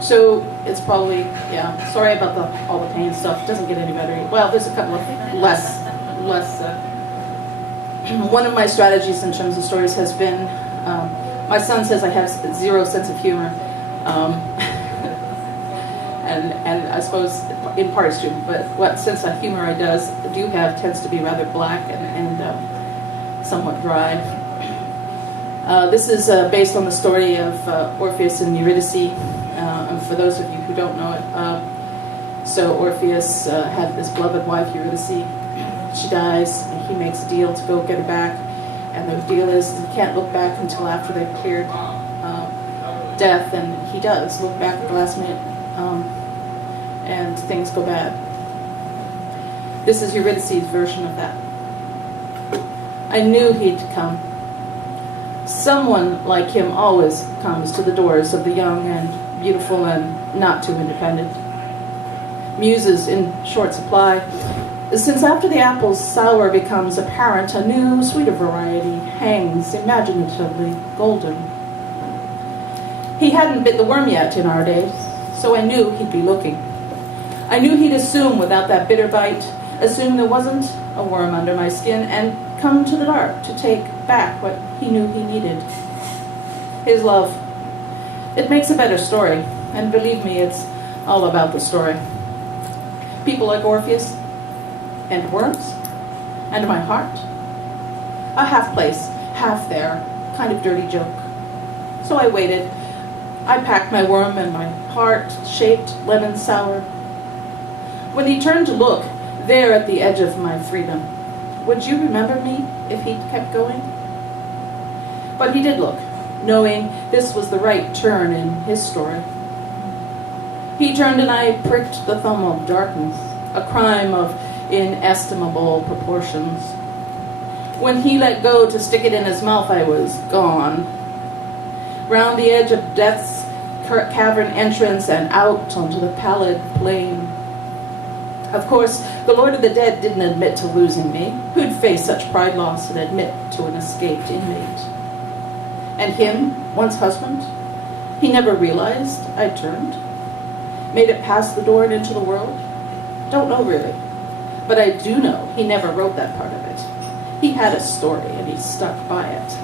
So it's probably, yeah, sorry about all the pain stuff. It doesn't get any better. Well, there's a couple of less, one of my strategies in terms of stories has been, my son says I have zero sense of humor. And I suppose in part it's true, but what sense of humor I do have tends to be rather black and somewhat dry. This is based on the story of Orpheus and Eurydice. And for those of you who don't know it, so Orpheus had this beloved wife, Eurydice. She dies, and he makes a deal to go get her back. And the deal is he can't look back until after they've cleared death, and he does look back at the last minute, and things go bad. This is Eurydice's version of that. I knew he'd come. Someone like him always comes to the doors of the young and beautiful and not too independent. Muses in short supply. Since after the apple's sour becomes apparent, a new, sweeter variety hangs imaginatively golden. He hadn't bit the worm yet in our days, so I knew he'd be looking. I knew he'd assume without that bitter bite, assume there wasn't a worm under my skin, and come to the dark to take back what he knew he needed. His love. It makes a better story, and believe me, it's all about the story. People like Orpheus, and worms, and my heart. A half place, half there, kind of dirty joke. So I waited. I packed my worm and my heart, shaped lemon sour. When he turned to look, there at the edge of my freedom, would you remember me if he'd kept going? But he did look, knowing this was the right turn in his story. He turned and I pricked the thumb of darkness, a crime of inestimable proportions. When he let go to stick it in his mouth, I was gone. Round the edge of death's cavern entrance and out onto the pallid plain. Of course, the Lord of the Dead didn't admit to losing me. Who'd face such pride loss and admit to an escaped inmate? And him, once husband, he never realized I'd turned? Made it past the door and into the world? Don't know really. But I do know he never wrote that part of it. He had a story and he stuck by it.